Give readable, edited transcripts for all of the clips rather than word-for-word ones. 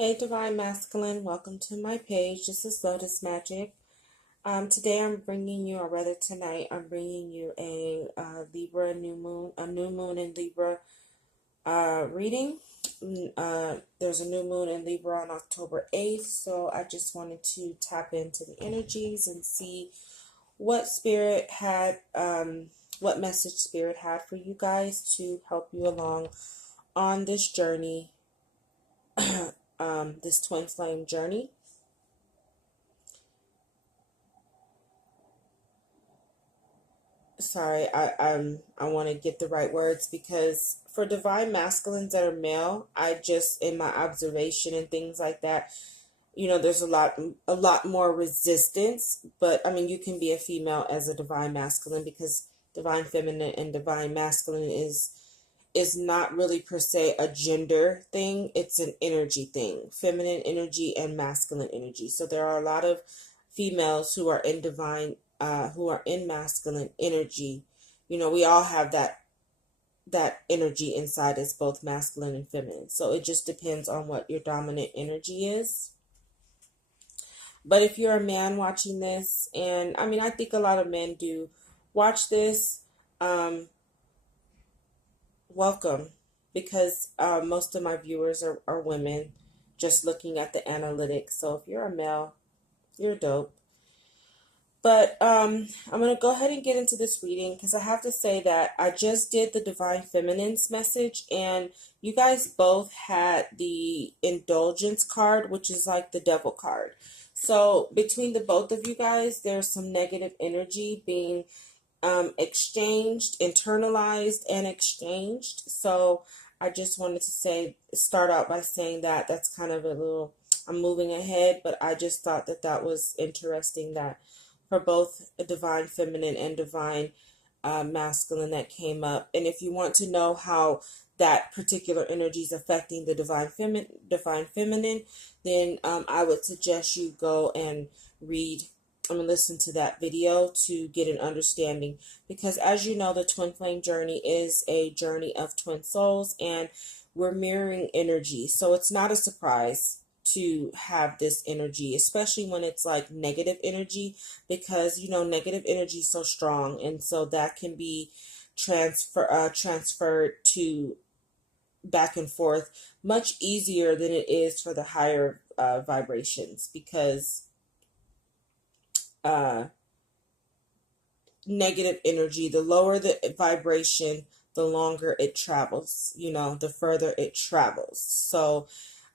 Hey Divine Masculine, welcome to my page. This is Lotus Magic. Today I'm bringing you, or rather tonight, I'm bringing you a Libra new moon in Libra reading. There's a new moon in Libra on October 8th, so I just wanted to tap into the energies and see what what message Spirit had for you guys to help you along on this journey, this twin flame journey. Sorry, I want to get the right words, because for divine masculines that are male, I just, in my observation and things like that, there's a lot more resistance. But I mean, you can be a female as a divine masculine, because divine feminine and divine masculine is not really per se a gender thing. It's an energy thing, feminine energy and masculine energy. So there are a lot of females who are in who are in masculine energy. We all have that energy inside as both masculine and feminine. So it just depends on what your dominant energy is. But if you're a man watching this, and I mean, I think a lot of men do watch this, welcome, because most of my viewers are women, just looking at the analytics. So if you're a male, you're dope. But I'm going to go ahead and get into this reading, because I have to say that I just did the Divine Feminine's message, and you guys both had the Indulgence card, which is like the Devil card. So between the both of you guys, there's some negative energy being exchanged, internalized, and exchanged. So I just wanted to start out by saying that that's kind of I'm moving ahead, but I just thought that was interesting, that for both a divine feminine and divine masculine that came up. And if you want to know how that particular energy is affecting the divine feminine, then I would suggest you go and read and listen to that video to get an understanding. Because as you know, the twin flame journey is a journey of twin souls, and we're mirroring energy. So it's not a surprise to have this energy, especially when it's like negative energy, because negative energy is so strong, and so that can be transferred to back and forth much easier than it is for the higher vibrations, because negative energy, the lower the vibration, the longer it travels, the further it travels. So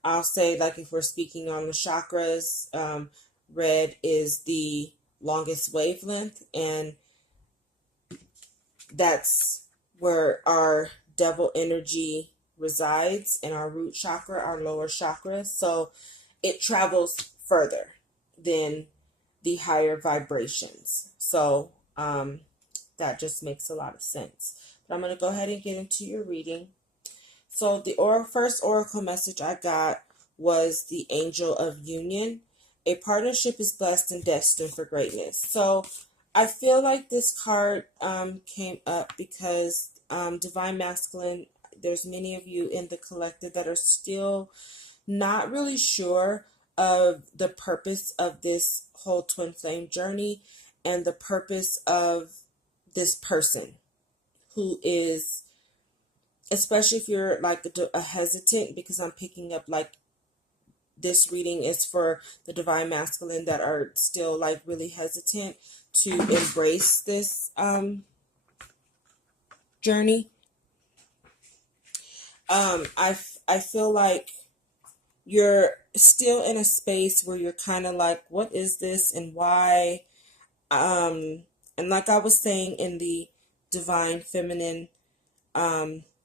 I'll say, like, if we're speaking on the chakras, red is the longest wavelength, and that's where our devil energy resides, in our root chakra, our lower chakra. So it travels further than the higher vibrations. So that just makes a lot of sense. But I'm going to go ahead and get into your reading. So the first oracle message I got was the Angel of Union. A partnership is blessed and destined for greatness. So I feel like this card came up because Divine Masculine, there's many of you in the collective that are still not really sure of the purpose of this whole twin flame journey, and the purpose of this person who is, especially if you're like a hesitant, because I'm picking up like this reading is for the divine masculine that are still like really hesitant to embrace this journey. I feel like you're still in a space where you're kind of like, what is this and why? And like I was saying in the divine feminine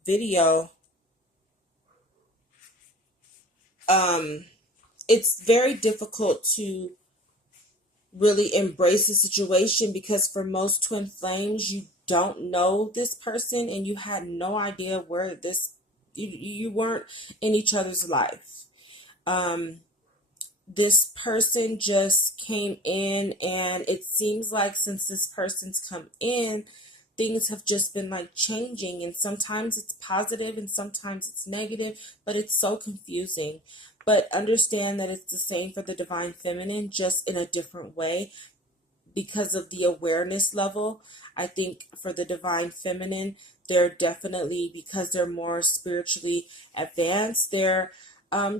video, it's very difficult to really embrace the situation, because for most twin flames, you don't know this person, and you had no idea where you weren't in each other's life. This person just came in, and it seems like since this person's come in, things have just been like changing, and sometimes it's positive and sometimes it's negative, but it's so confusing. But understand that it's the same for the divine feminine, just in a different way because of the awareness level. I think for the divine feminine, they're definitely, because they're more spiritually advanced, they're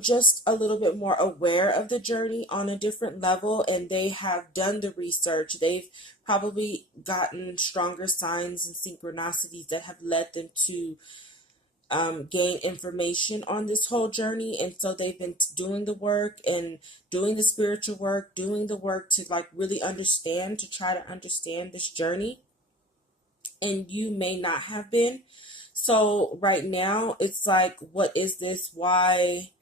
just a little bit more aware of the journey on a different level, and they have done the research. They've probably gotten stronger signs and synchronicities that have led them to gain information on this whole journey. And so they've been doing the work and doing the spiritual work, doing the work to like really understand, to try to understand this journey. And you may not have been. So right now it's like, what is this? Why?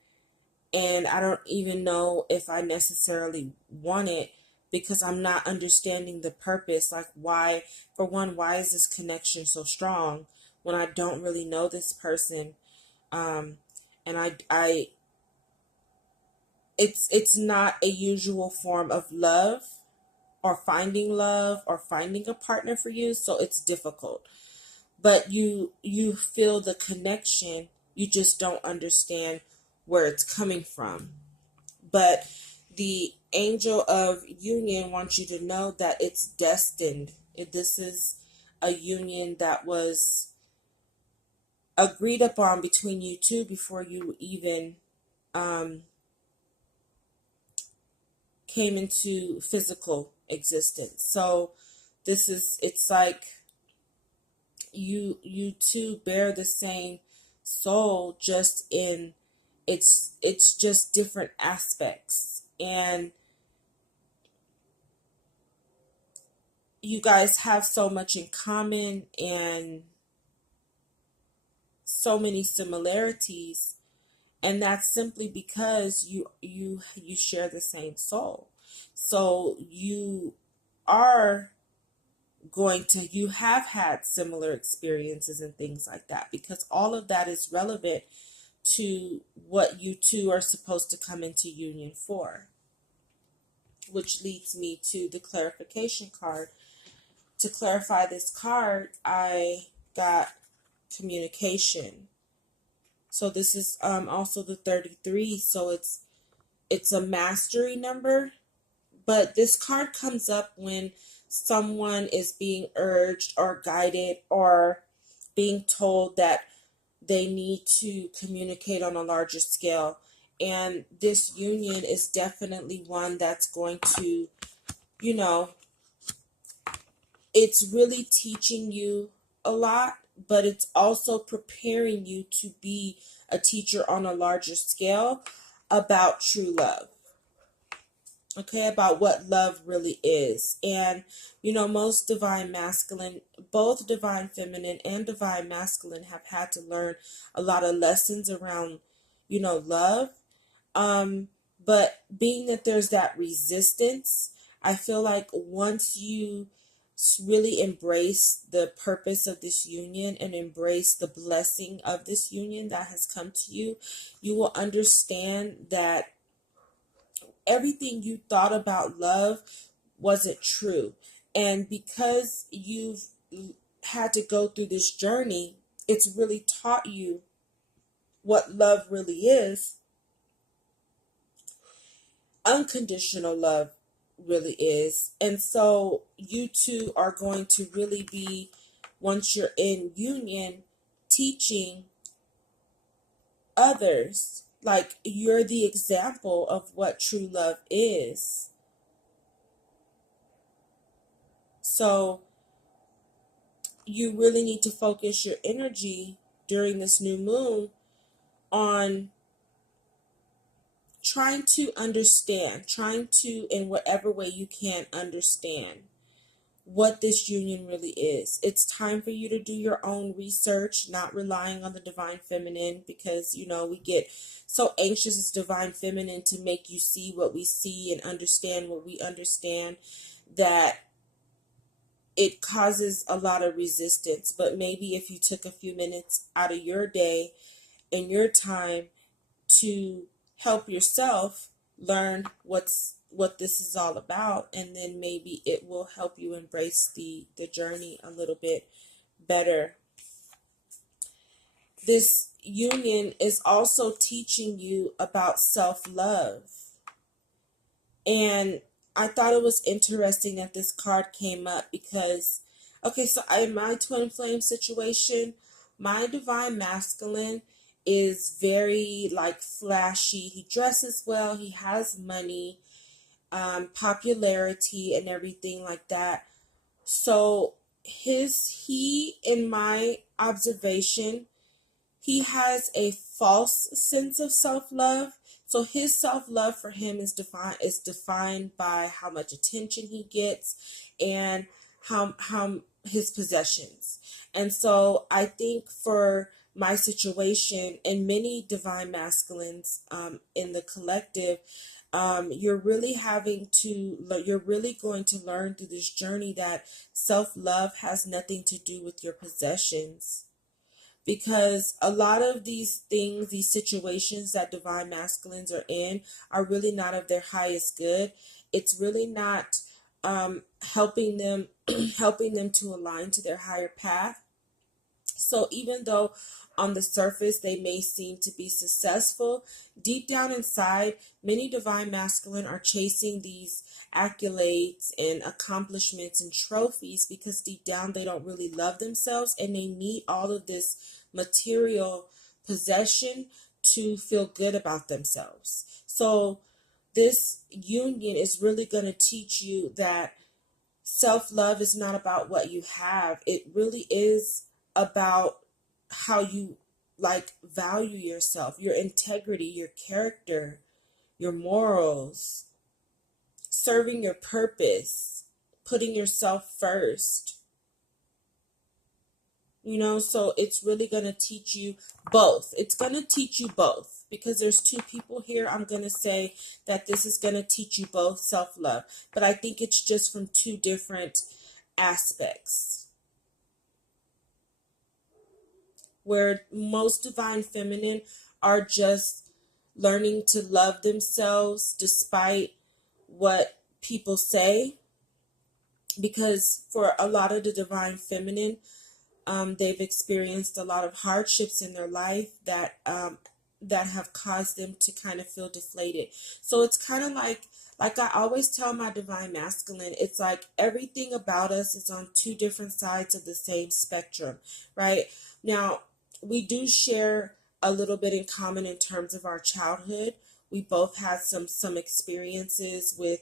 And I don't even know if I necessarily want it, because I'm not understanding the purpose. Like, why, for one, why is this connection so strong when I don't really know this person? And it's not a usual form of love or finding a partner for you, so it's difficult. But you feel the connection, you just don't understand where it's coming from. But the angel of union wants you to know that it's destined. This is a union that was agreed upon between you two before you even came into physical existence. So it's like you two bear the same soul, just in it's just different aspects. And you guys have so much in common and so many similarities, and that's simply because you share the same soul. So are you have had similar experiences and things like that, because all of that is relevant to what you two are supposed to come into union for. Which leads me to the clarification card. To clarify this card, I got communication. So this is also the 33. So it's a mastery number. But this card comes up when someone is being urged or guided or being told that they need to communicate on a larger scale. And this union is definitely one that's going to, you know, it's really teaching you a lot, but it's also preparing you to be a teacher on a larger scale about true love. Okay, about what love really is. And, most divine masculine, both divine feminine and divine masculine have had to learn a lot of lessons around, love. But being that there's that resistance, I feel like once you really embrace the purpose of this union and embrace the blessing of this union that has come to you, you will understand that everything you thought about love wasn't true. And because you've had to go through this journey, it's really taught you what love really is. Unconditional love really is. And so you two are going to really be, once you're in union, teaching others. Like, you're the example of what true love is. So you really need to focus your energy during this new moon on trying to understand, trying to, in whatever way you can, understand what this union really is. It's time for you to do your own research, not relying on the divine feminine, because, we get so anxious as divine feminine to make you see what we see and understand what we understand, that it causes a lot of resistance. But maybe if you took a few minutes out of your day and your time to help yourself learn what this is all about, and then maybe it will help you embrace the journey a little bit better. This union is also teaching you about self-love. And I thought it was interesting that this card came up because, okay, so in my twin flame situation, my divine masculine is very like flashy. He dresses well, he has money, popularity, and everything like that. So he, in my observation, he has a false sense of self-love. So his self-love for him is defined by how much attention he gets and how his possessions. And so I think for my situation and many divine masculines in the collective, you're really going to learn through this journey that self-love has nothing to do with your possessions, because a lot of these things, these situations that divine masculines are in, are really not of their highest good. It's really not helping them helping them to align to their higher path. So even though on the surface they may seem to be successful, deep down inside, many divine masculine are chasing these accolades and accomplishments and trophies because deep down they don't really love themselves, and they need all of this material possession to feel good about themselves. So this union is really going to teach you that self-love is not about what you have. It really is about how you like value yourself, your integrity, your character, your morals, serving your purpose, putting yourself first. So it's really going to teach you both. It's going to teach you both because there's two people here. I'm going to say that this is going to teach you both self-love, but I think it's just from two different aspects. Where most divine feminine are just learning to love themselves despite what people say, because for a lot of the divine feminine, they've experienced a lot of hardships in their life that have caused them to kind of feel deflated. So it's kind of like I always tell my divine masculine, it's like everything about us is on two different sides of the same spectrum, right? Now, we do share a little bit in common in terms of our childhood. We both had some experiences with,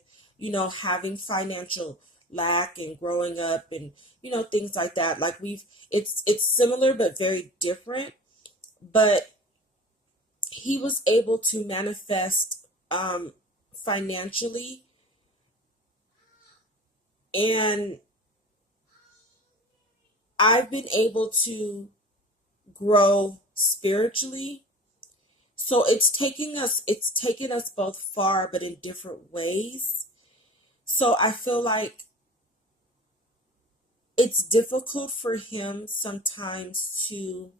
having financial lack and growing up and, things like that. Like it's similar but very different. But he was able to manifest financially, and I've been able to grow spiritually. So it's taken us both far, but in different ways. So I feel like it's difficult for him sometimes to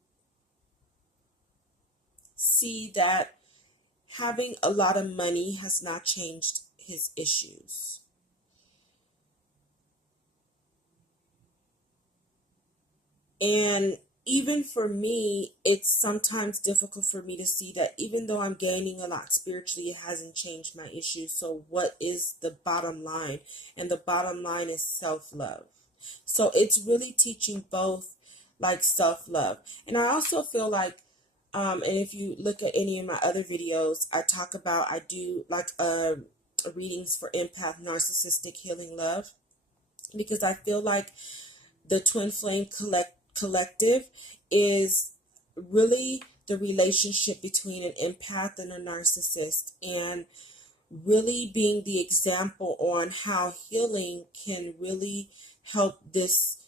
see that having a lot of money has not changed his issues. And even for me, it's sometimes difficult for me to see that even though I'm gaining a lot spiritually, it hasn't changed my issues. So what is the bottom line? And the bottom line is self-love. So it's really teaching both like self-love. And I also feel like, and if you look at any of my other videos, I do like readings for empath, narcissistic, healing love, because I feel like the twin flame collective is really the relationship between an empath and a narcissist, and really being the example on how healing can really help this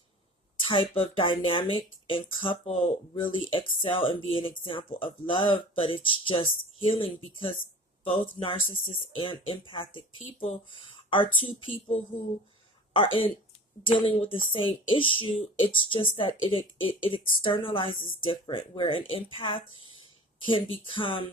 type of dynamic and couple really excel and be an example of love. But it's just healing because both narcissists and empathic people are two people who are in dealing with the same issue. It's just that it externalizes different, where an empath can become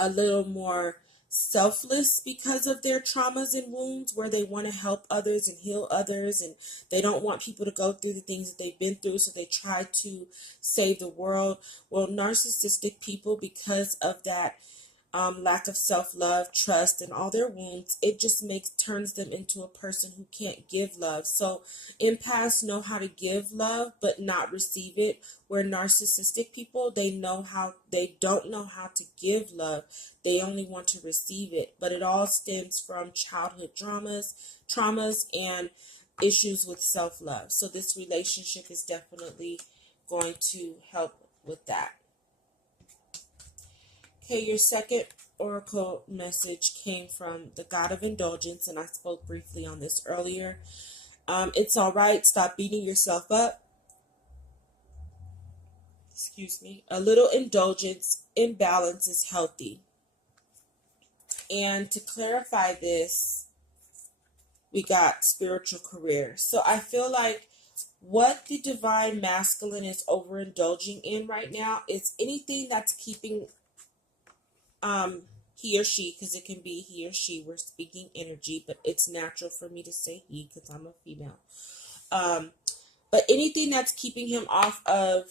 a little more selfless because of their traumas and wounds, where they want to help others and heal others, and they don't want people to go through the things that they've been through, so they try to save the world. Well, narcissistic people, because of that lack of self-love, trust, and all their wounds, it just turns them into a person who can't give love. So empaths know how to give love but not receive it, where narcissistic people, they don't know how to give love. They only want to receive it. But it all stems from childhood traumas and issues with self-love. So this relationship is definitely going to help with that. Okay, your second oracle message came from the God of Indulgence, and I spoke briefly on this earlier. It's all right. Stop beating yourself up. Excuse me. A little indulgence in balance is healthy. And to clarify this, we got spiritual career. So I feel like what the divine masculine is overindulging in right now is anything that's keeping he or she, because it can be he or she, we're speaking energy, but it's natural for me to say he because I'm a female. But anything that's keeping him off of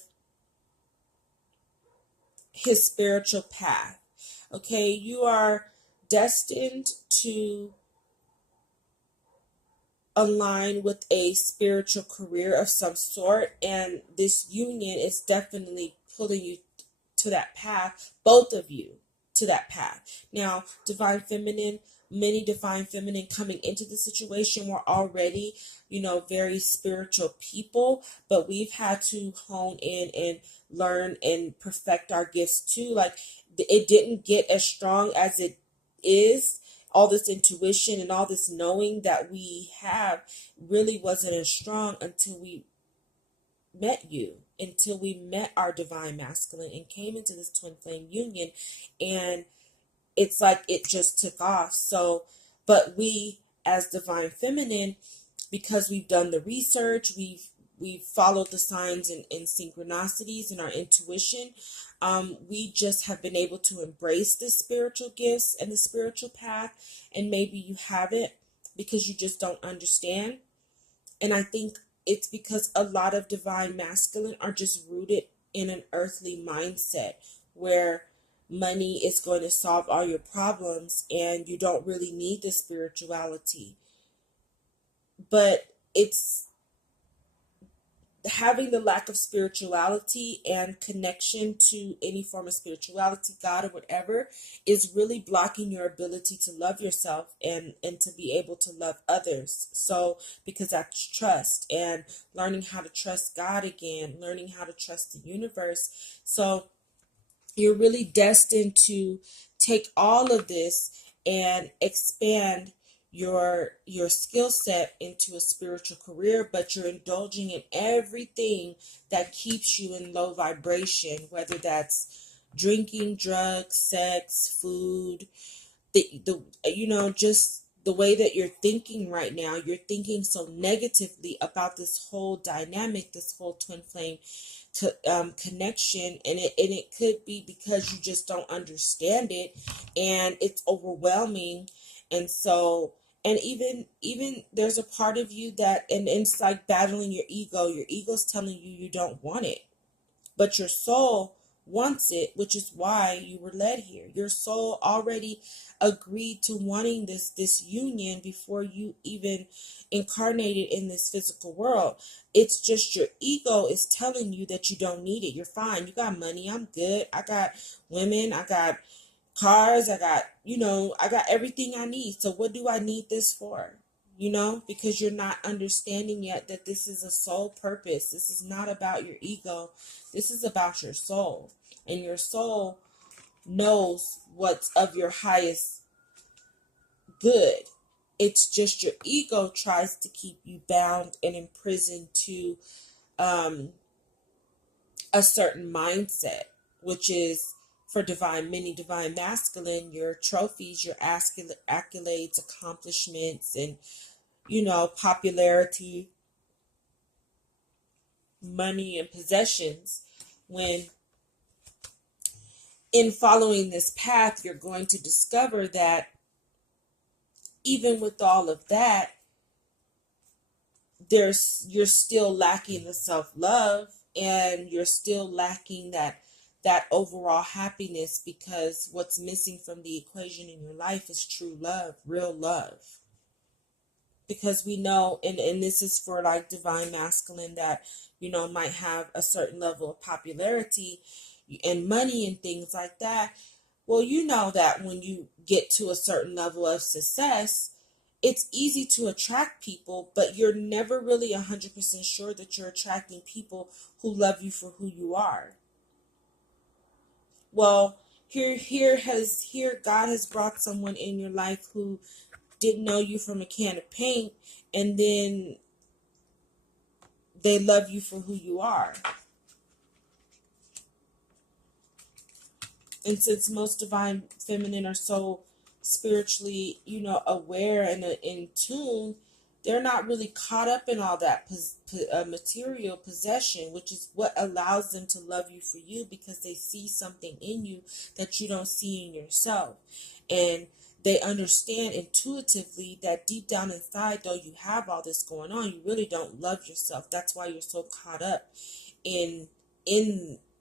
his spiritual path. Okay, you are destined to align with a spiritual career of some sort, and this union is definitely pulling you to that path, both of you to that path. Now, many divine feminine coming into the situation were already, very spiritual people, but we've had to hone in and learn and perfect our gifts too. Like, it didn't get as strong as it is. All this intuition and all this knowing that we have really wasn't as strong until we met our divine masculine and came into this twin flame union, and it's like it just took off. So, but we as divine feminine, because we've done the research, we've followed the signs and synchronicities and our intuition, we just have been able to embrace the spiritual gifts and the spiritual path, and maybe you haven't because you just don't understand. And I think it's because a lot of divine masculine are just rooted in an earthly mindset where money is going to solve all your problems and you don't really need the spirituality. But it's having the lack of spirituality and connection to any form of spirituality, God or whatever, is really blocking your ability to love yourself and to be able to love others. So, because that's trust, and learning how to trust God again, learning how to trust the universe. So you're really destined to take all of this and expand your skill set into a spiritual career, but you're indulging in everything that keeps you in low vibration, whether that's drinking, drugs, sex, food, just the way that you're thinking right now. You're thinking so negatively about this whole dynamic, this whole twin flame connection, and it could be because you just don't understand it, and it's overwhelming. And so, and even there's a part of you that, and it's like battling your ego's telling you don't want it, but your soul wants it, which is why you were led here. Your soul already agreed to wanting this union before you even incarnated in this physical world. It's just your ego is telling you that you don't need it. You're fine. You got money. I'm good. I got women. I got cars. I got everything I need. So what do I need this for? Because you're not understanding yet that this is a soul purpose. This is not about your ego. This is about your soul. And your soul knows what's of your highest good. It's just your ego tries to keep you bound and imprisoned to a certain mindset, which is for many divine masculine, your trophies, your accolades, accomplishments, and popularity, money, and possessions, when in following this path, you're going to discover that even with all of that, you're still lacking the self-love, and you're still lacking that overall happiness, because what's missing from the equation in your life is true love, real love. Because we know, and this is for like divine masculine that, might have a certain level of popularity and money and things like that. Well, you know that when you get to a certain level of success, it's easy to attract people, but you're never really 100% sure that you're attracting people who love you for who you are. Well, here God has brought someone in your life who didn't know you from a can of paint, and then they love you for who you are. And since most divine feminine are so spiritually, aware and in tune, they're not really caught up in all that material possession, which is what allows them to love you for you, because they see something in you that you don't see in yourself. And they understand intuitively that deep down inside, though you have all this going on, you really don't love yourself. That's why you're so caught up in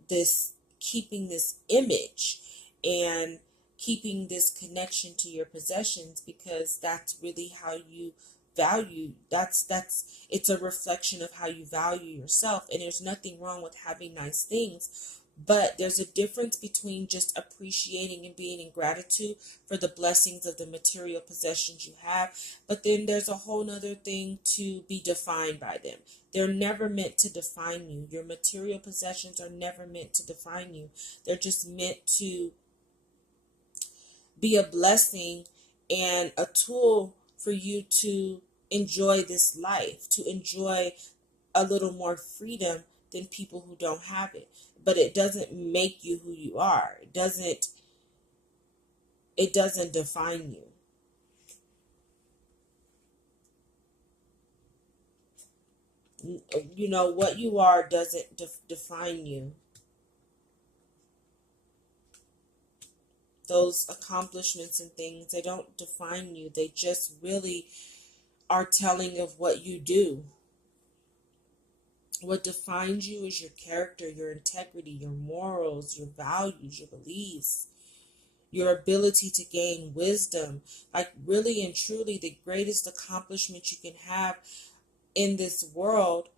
this, keeping this image and keeping this connection to your possessions, because that's really how you value. It's a reflection of how you value yourself. And there's nothing wrong with having nice things, but there's a difference between just appreciating and being in gratitude for the blessings of the material possessions you have. But then there's a whole nother thing to be defined by them. They're never meant to define you. Your material possessions are never meant to define you. They're just meant to be a blessing and a tool for you to enjoy this life, to enjoy a little more freedom than people who don't have it. But it doesn't make you who you are. It doesn't define you. What you are doesn't define you. Those accomplishments and things, they don't define you. They just really are telling of what you do. What defines you is your character, your integrity, your morals, your values, your beliefs, your ability to gain wisdom. Like, really and truly, the greatest accomplishment you can have in this world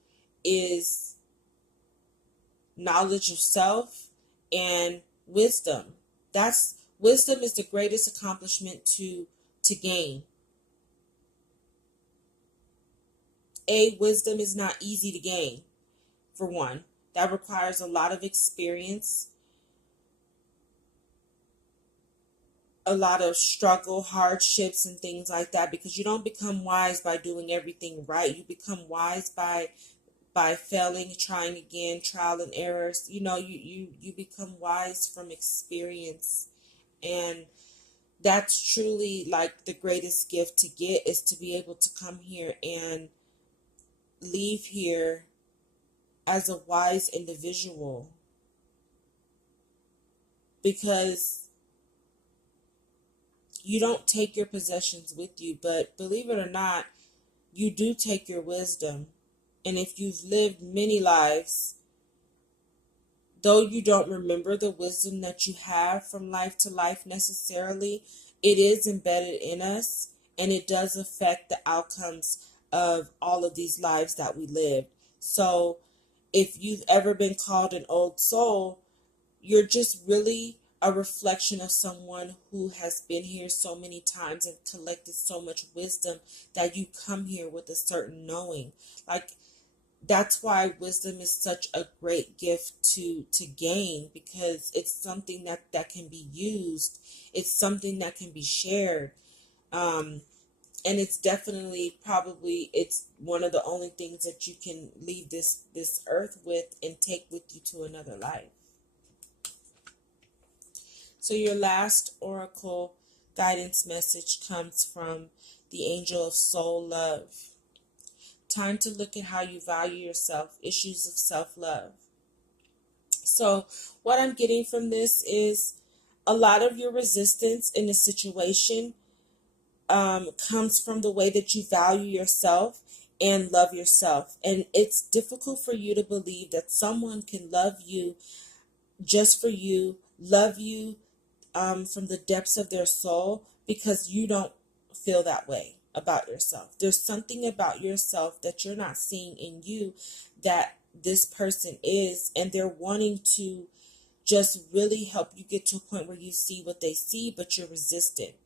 is knowledge of self and wisdom. Wisdom is the greatest accomplishment to gain. Wisdom is not easy to gain, for one. That requires a lot of experience, a lot of struggle, hardships, and things like that, because you don't become wise by doing everything right. You become wise by failing, trying again, trial and errors. You become wise from experience. And that's truly like the greatest gift to get, is to be able to come here and leave here as a wise individual. Because you don't take your possessions with you, but believe it or not, you do take your wisdom. And if you've lived many lives, though you don't remember the wisdom that you have from life to life necessarily, it is embedded in us, and it does affect the outcomes of all of these lives that we lived. So if you've ever been called an old soul, you're just really a reflection of someone who has been here so many times and collected so much wisdom that you come here with a certain knowing. Like, that's why wisdom is such a great gift to gain, because it's something that can be used. It's something that can be shared. And it's definitely, probably, it's one of the only things that you can leave this earth with and take with you to another life. So your last oracle guidance message comes from the angel of soul love. Time to look at how you value yourself, issues of self-love. So what I'm getting from this is a lot of your resistance in a situation comes from the way that you value yourself and love yourself. And it's difficult for you to believe that someone can love you just for you, love you from the depths of their soul, because you don't feel that way about yourself. There's something about yourself that you're not seeing in you that this person is, and they're wanting to just really help you get to a point where you see what they see, but you're resistant.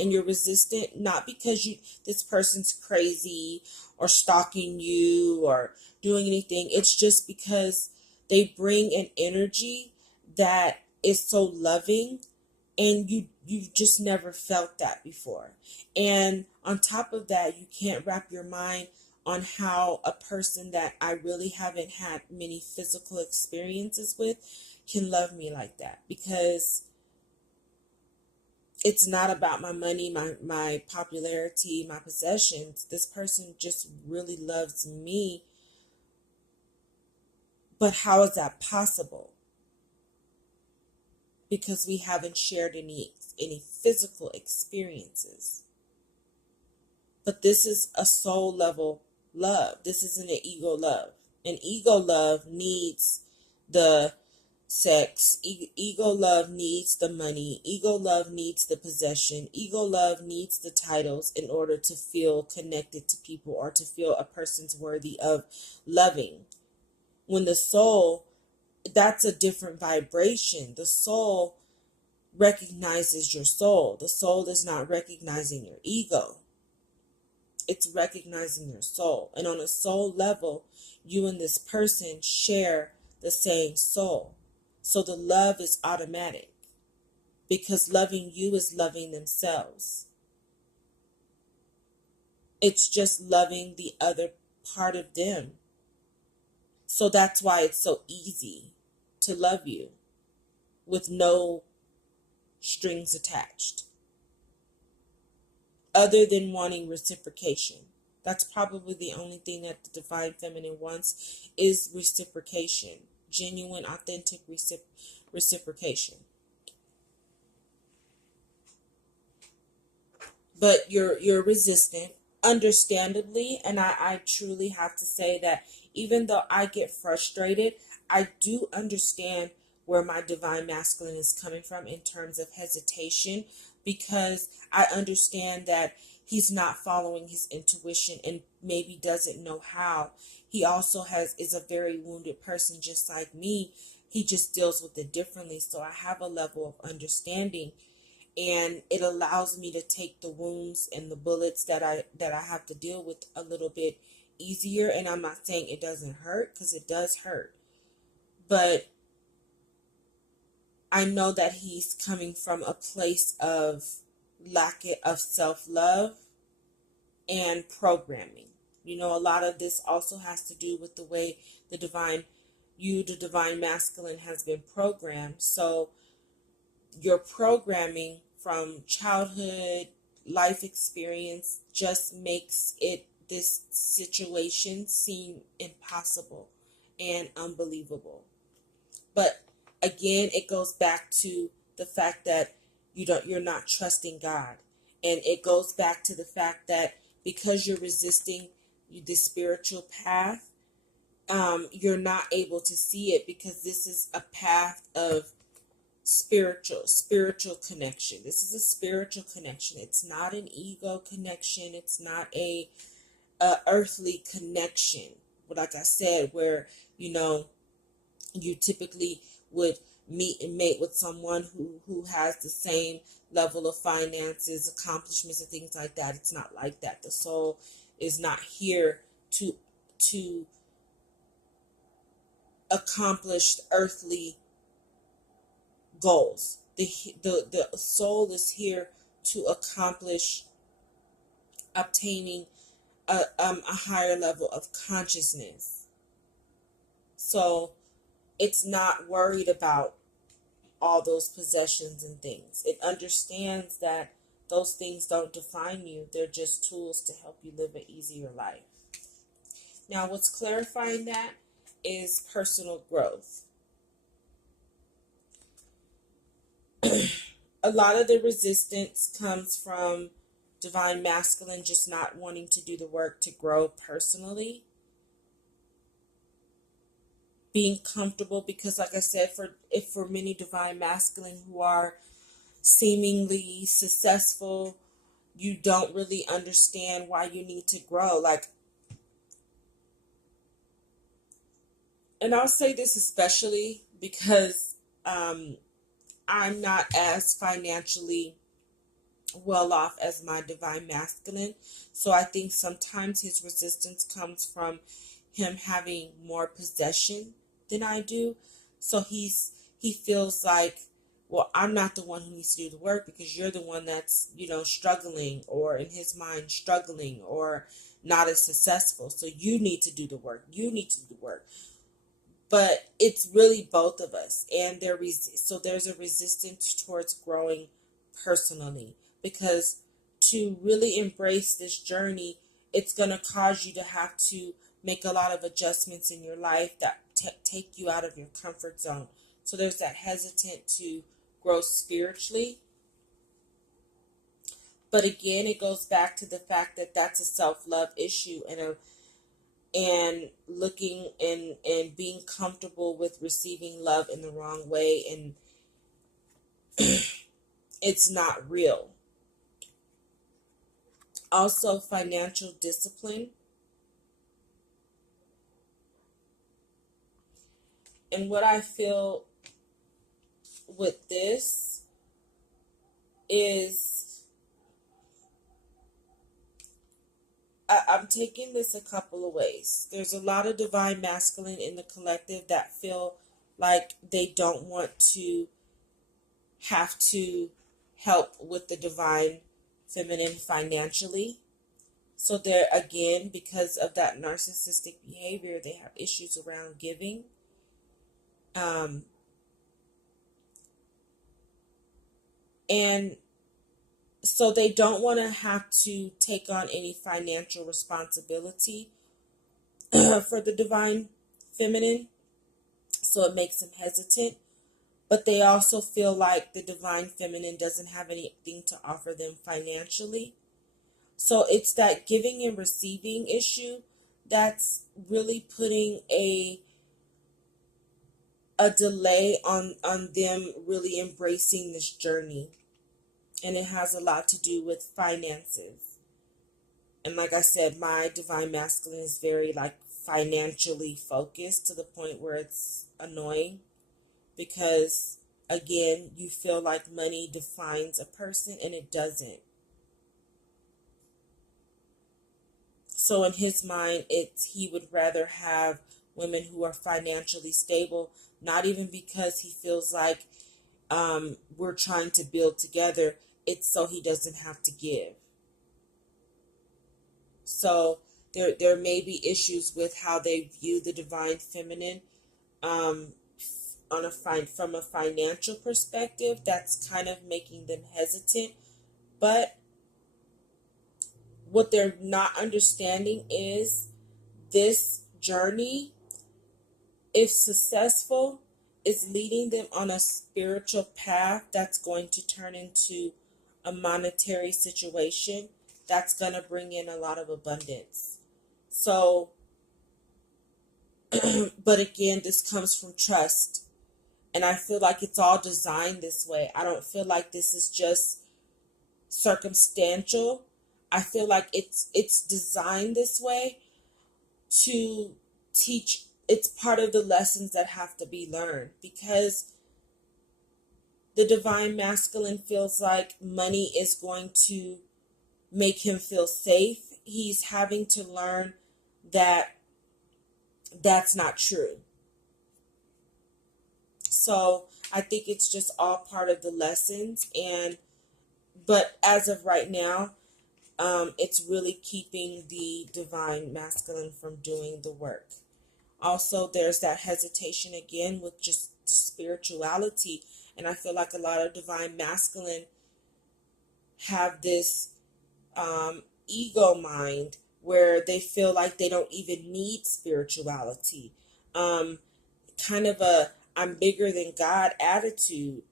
And you're resistant not because this person's crazy or stalking you or doing anything. It's just because they bring an energy that is so loving, and you've just never felt that before. And on top of that, you can't wrap your mind on how a person that I really haven't had many physical experiences with can love me like that, because it's not about my money, my popularity, my possessions. This person just really loves me. But how is that possible? Because we haven't shared any physical experiences. But this is a soul level love. This isn't an ego love. An ego love needs the sex. Ego love needs the money. Ego love needs the possession. Ego love needs the titles in order to feel connected to people or to feel a person's worthy of loving. When the soul, that's a different vibration. The soul recognizes your soul. The soul is not recognizing your ego. It's recognizing your soul. And on a soul level, you and this person share the same soul. So the love is automatic, because loving you is loving themselves. It's just loving the other part of them. So that's why it's so easy to love you with no strings attached, other than wanting reciprocation. That's probably the only thing that the Divine Feminine wants, is reciprocation. Genuine, authentic reciprocation. But you're resistant, understandably, and I truly have to say that even though I get frustrated, I do understand where my Divine Masculine is coming from in terms of hesitation, because I understand that he's not following his intuition and maybe doesn't know how. He also is a very wounded person just like me. He just deals with it differently. So I have a level of understanding, and it allows me to take the wounds and the bullets that I have to deal with a little bit easier. And I'm not saying it doesn't hurt, because it does hurt. But I know that he's coming from a place of lack of self-love and programming. You know, a lot of this also has to do with the way the Divine Masculine has been programmed. So your programming from childhood, life experience, just makes this situation seem impossible and unbelievable. But again, it goes back to the fact that you're not trusting God. And it goes back to the fact that because you're resisting the spiritual path, you're not able to see it, because this is a path of spiritual connection. This is a spiritual connection. It's not an ego connection. It's not a earthly connection. But like I said, where you typically would meet and mate with someone who has the same level of finances, accomplishments, and things like that. It's not like that. The soul is not here to accomplish earthly goals. The soul is here to accomplish obtaining a higher level of consciousness. So it's not worried about all those possessions and things. It understands that those things don't define you. They're just tools to help you live an easier life. Now, what's clarifying that is personal growth. A lot of the resistance comes from divine masculine just not wanting to do the work to grow personally, being comfortable, because like I said, for many divine masculine who are seemingly successful, you don't really understand why you need to grow. Like, and I'll say this especially because I'm not as financially well off as my divine masculine. So I think sometimes his resistance comes from him having more possession than I do. So he feels like, well, I'm not the one who needs to do the work because you're the one that's, struggling, or in his mind struggling, or not as successful. So you need to do the work. You need to do the work. But it's really both of us, and so there's a resistance towards growing personally, because to really embrace this journey, it's going to cause you to have to make a lot of adjustments in your life that take you out of your comfort zone. So there's that hesitant to grow spiritually. But again, it goes back to the fact that that's a self-love issue, and looking and being comfortable with receiving love in the wrong way, and it's not real. Also, financial discipline. And what I feel with this is I'm taking this a couple of ways. There's a lot of divine masculine in the collective that feel like they don't want to have to help with the divine feminine financially. So they're, again, because of that narcissistic behavior, they have issues around giving. And so they don't want to have to take on any financial responsibility for the divine feminine. So it makes them hesitant. But they also feel like the divine feminine doesn't have anything to offer them financially. So it's that giving and receiving issue that's really putting a delay on them really embracing this journey. And it has a lot to do with finances. And like I said, my divine masculine is very financially focused to the point where it's annoying, because again, you feel like money defines a person, and it doesn't. So in his mind, he would rather have women who are financially stable, not even because he feels like we're trying to build together. It's so he doesn't have to give. So there may be issues with how they view the divine feminine from a financial perspective. That's kind of making them hesitant. But what they're not understanding is this journey, if successful, is leading them on a spiritual path that's going to turn into a monetary situation that's going to bring in a lot of abundance. So, but again, this comes from trust. And I feel like it's all designed this way. I don't feel like this is just circumstantial. I feel like it's designed this way to teach. It's part of the lessons that have to be learned, because the divine masculine feels like money is going to make him feel safe. He's having to learn that that's not true. So I think it's just all part of the lessons. But as of right now, it's really keeping the divine masculine from doing the work. Also, there's that hesitation again with just spirituality. And I feel like a lot of divine masculine have this ego mind where they feel like they don't even need spirituality. Kind of a I'm bigger than God attitude.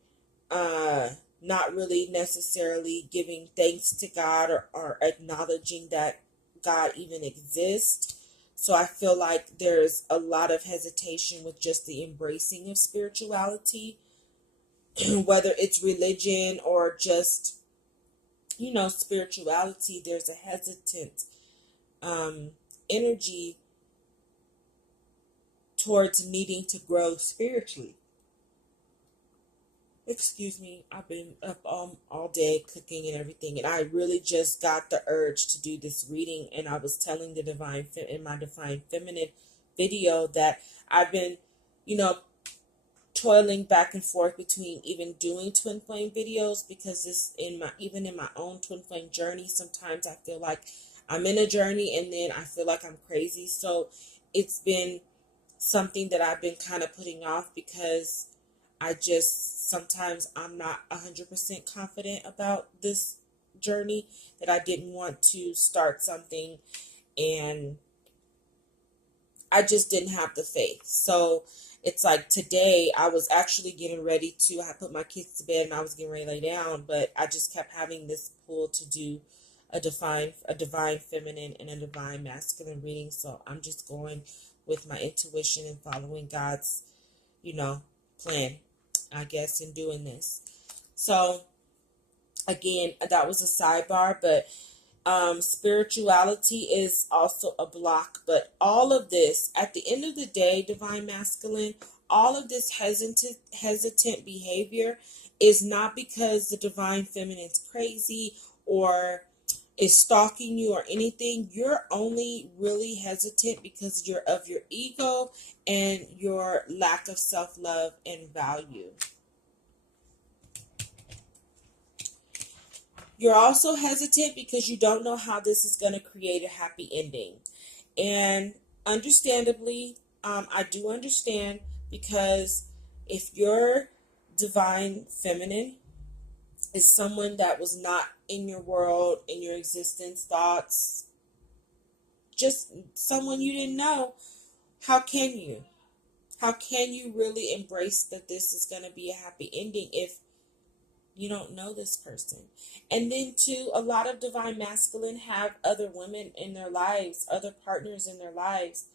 uh, not really necessarily giving thanks to God, or acknowledging that God even exists. So I feel like there's a lot of hesitation with just the embracing of spirituality, whether it's religion or just, spirituality. There's a hesitant um, energy towards needing to grow spiritually. Excuse me, I've been up all day cooking and everything, and I really just got the urge to do this reading. And I was telling the in my Divine Feminine video that I've been, you know, toiling back and forth between even doing twin flame videos, because this even in my own twin flame journey, sometimes I feel like I'm in a journey and then I feel like I'm crazy. So it's been something that I've been kind of putting off, because sometimes I'm not 100% confident about this journey, that I didn't want to start something and I just didn't have the faith. So it's like today I was actually getting ready to, I put my kids to bed and I was getting ready to lay down, but I just kept having this pull to do a divine feminine and a divine masculine reading. So I'm just going with my intuition and following God's, plan, I guess, in doing this. So again, that was a sidebar, but spirituality is also a block. But all of this, at the end of the day, divine masculine, all of this hesitant behavior is not because the divine feminine's crazy or is stalking you or anything. You're only really hesitant because you're of your ego and your lack of self-love and value. You're also hesitant because you don't know how this is going to create a happy ending. And understandably, I do understand, because if your divine feminine is someone that was not in your world, in your existence, thoughts, just someone you didn't know, how can you? How can you really embrace that this is going to be a happy ending if you don't know this person? And then too, a lot of divine masculine have other women in their lives, other partners in their lives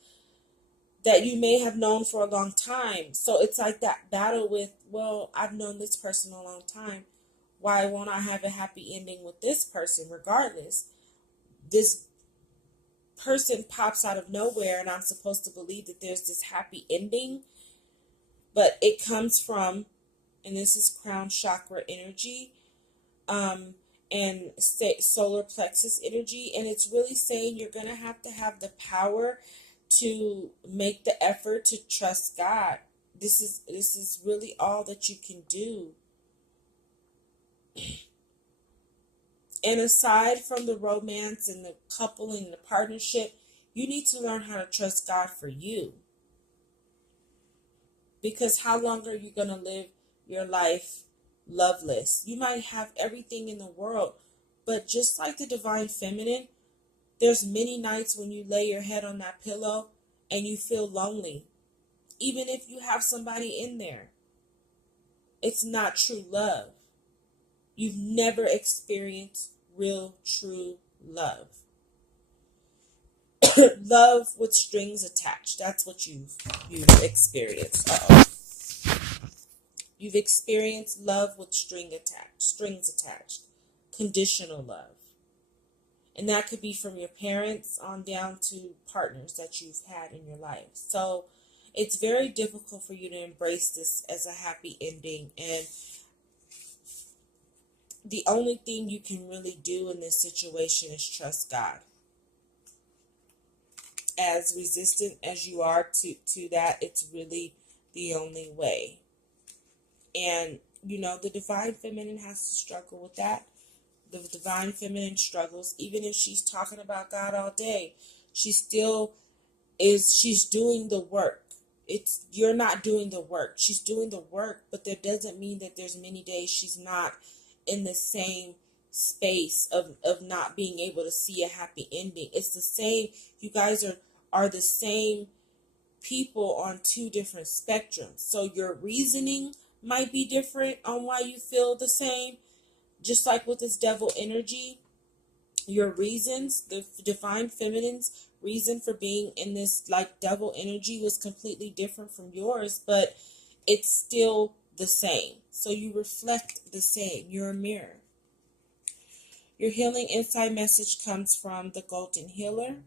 that you may have known for a long time. So it's like that battle with, well, I've known this person a long time. Why won't I have a happy ending with this person regardless? This person pops out of nowhere and I'm supposed to believe that there's this happy ending, but it comes from, and this is crown chakra energy, and solar plexus energy, and it's really saying you're going to have the power to make the effort to trust God. This is really all that you can do. And aside from the romance and the couple and the partnership, you need to learn how to trust God for you. Because how long are you going to live your life loveless? You might have everything in the world, but just like the divine feminine, there's many nights when you lay your head on that pillow and you feel lonely. Even if you have somebody in there, it's not true love. You've never experienced real, true love. Love with strings attached. That's what you've experienced. You've experienced love with strings attached. Conditional love. And that could be from your parents on down to partners that you've had in your life. So it's very difficult for you to embrace this as a happy ending. And the only thing you can really do in this situation is trust God. As resistant as you are to that, it's really the only way. And, the divine feminine has to struggle with that. The divine feminine struggles, even if she's talking about God all day, she's doing the work. You're not doing the work. She's doing the work, but that doesn't mean that there's many days she's not in the same space of not being able to see a happy ending. It's the same. You guys are the same people on two different spectrums. So your reasoning might be different on why you feel the same. Just like with this devil energy, your reasons, the divine feminine's reason for being in this like devil energy was completely different from yours, but it's still the same. So you reflect the same. You're a mirror. Your healing insight message comes from the Golden Healer.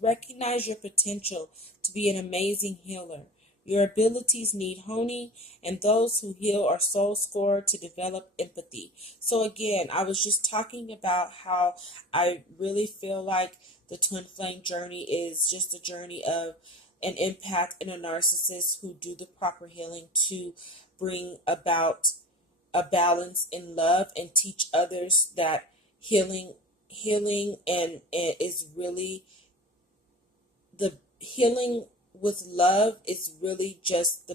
Recognize your potential to be an amazing healer. Your abilities need honing, and those who heal are soul scored to develop empathy. So again, I was just talking about how I really feel like the twin flame journey is just a journey of an empath and a narcissist who do the proper healing to bring about a balance in love and teach others that healing and is really the healing with love is really just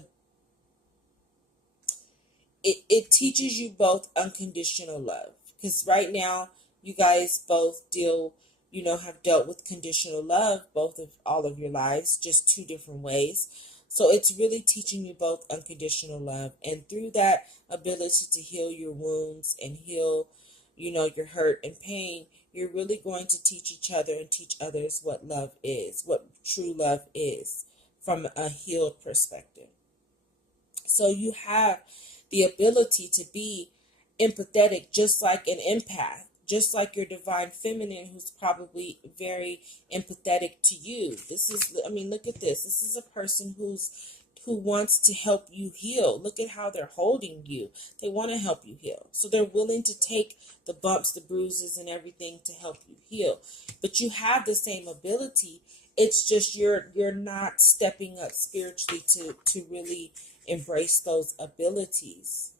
it teaches you both unconditional love, because right now you guys both have dealt with conditional love both of all of your lives, just two different ways. So it's really teaching you both unconditional love, and through that ability to heal your wounds and heal your hurt and pain, you're really going to teach each other and teach others what love is, what true love is from a healed perspective. So you have the ability to be empathetic, just like an empath, just like your divine feminine, who's probably very empathetic to you. Look at this. This is a person who wants to help you heal. Look at how they're holding you. They want to help you heal. So they're willing to take the bumps, the bruises, and everything to help you heal. But you have the same ability. It's just you're not stepping up spiritually to really embrace those abilities.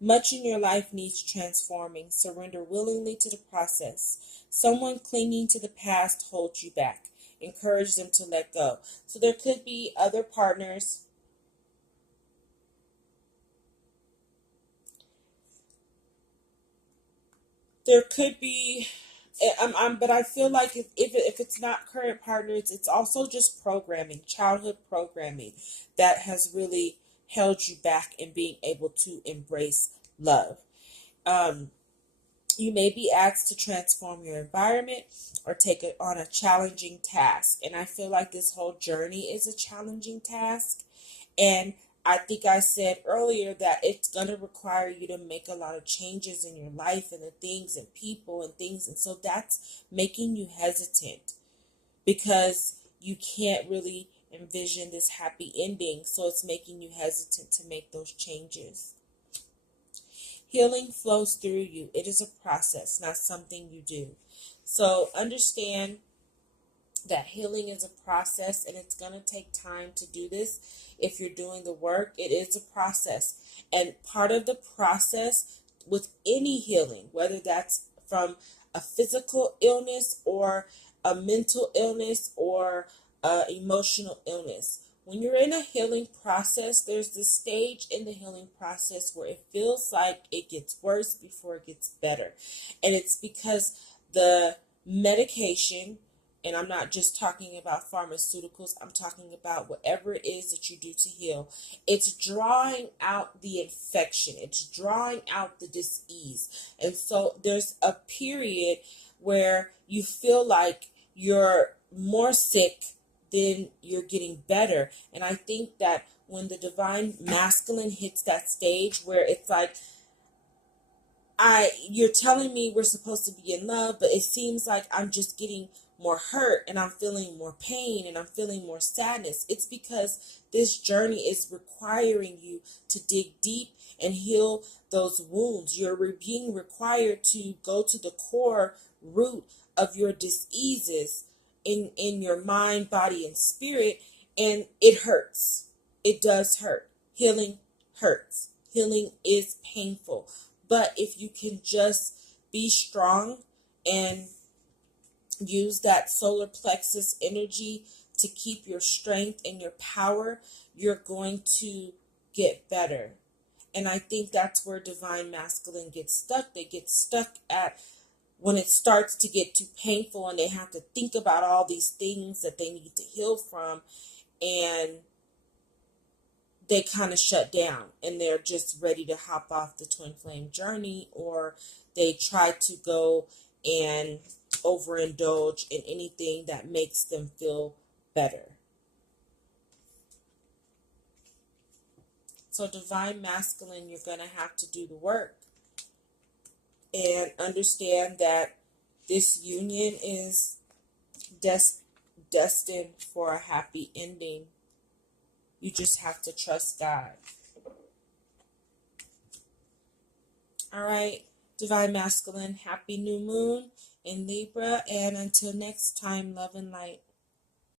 Much in your life needs transforming. Surrender willingly to the process. Someone clinging to the past holds you back. Encourage them to let go. So there could be other partners. There could be, but I feel like if it's not current partners, it's also just programming, childhood programming that has really held you back in being able to embrace love. You may be asked to transform your environment or take it on a challenging task. And I feel like this whole journey is a challenging task. And I think I said earlier that it's going to require you to make a lot of changes in your life and the things and people and things. And so that's making you hesitant because you can't really envision this happy ending. So it's making you hesitant to make those changes. Healing flows through you. It is a process, not something you do. So understand that healing is a process, and it's going to take time to do this. If you're doing the work, it is a process. And part of the process with any healing, whether that's from a physical illness or a mental illness or emotional illness, when you're in a healing process, there's this stage in the healing process where it feels like it gets worse before it gets better. And it's because the medication, and I'm not just talking about pharmaceuticals, I'm talking about whatever it is that you do to heal. It's drawing out the infection. It's drawing out the dis-ease. And so there's a period where you feel like you're more sick then you're getting better. And I think that when the divine masculine hits that stage where it's like, you're telling me we're supposed to be in love, but it seems like I'm just getting more hurt and I'm feeling more pain and I'm feeling more sadness. It's because this journey is requiring you to dig deep and heal those wounds. You're being required to go to the core root of your diseases in your mind, body, and spirit, and it hurts. It does hurt. Healing hurts. Healing is painful. But if you can just be strong and use that solar plexus energy to keep your strength and your power, you're going to get better. And I think that's where divine masculine gets stuck. They get stuck at when it starts to get too painful and they have to think about all these things that they need to heal from, and they kind of shut down and they're just ready to hop off the twin flame journey, or they try to go and overindulge in anything that makes them feel better. So divine masculine, you're going to have to do the work and understand that this union is destined for a happy ending. You just have to trust God. All right, divine masculine, happy new moon in Libra, and until next time, love and light.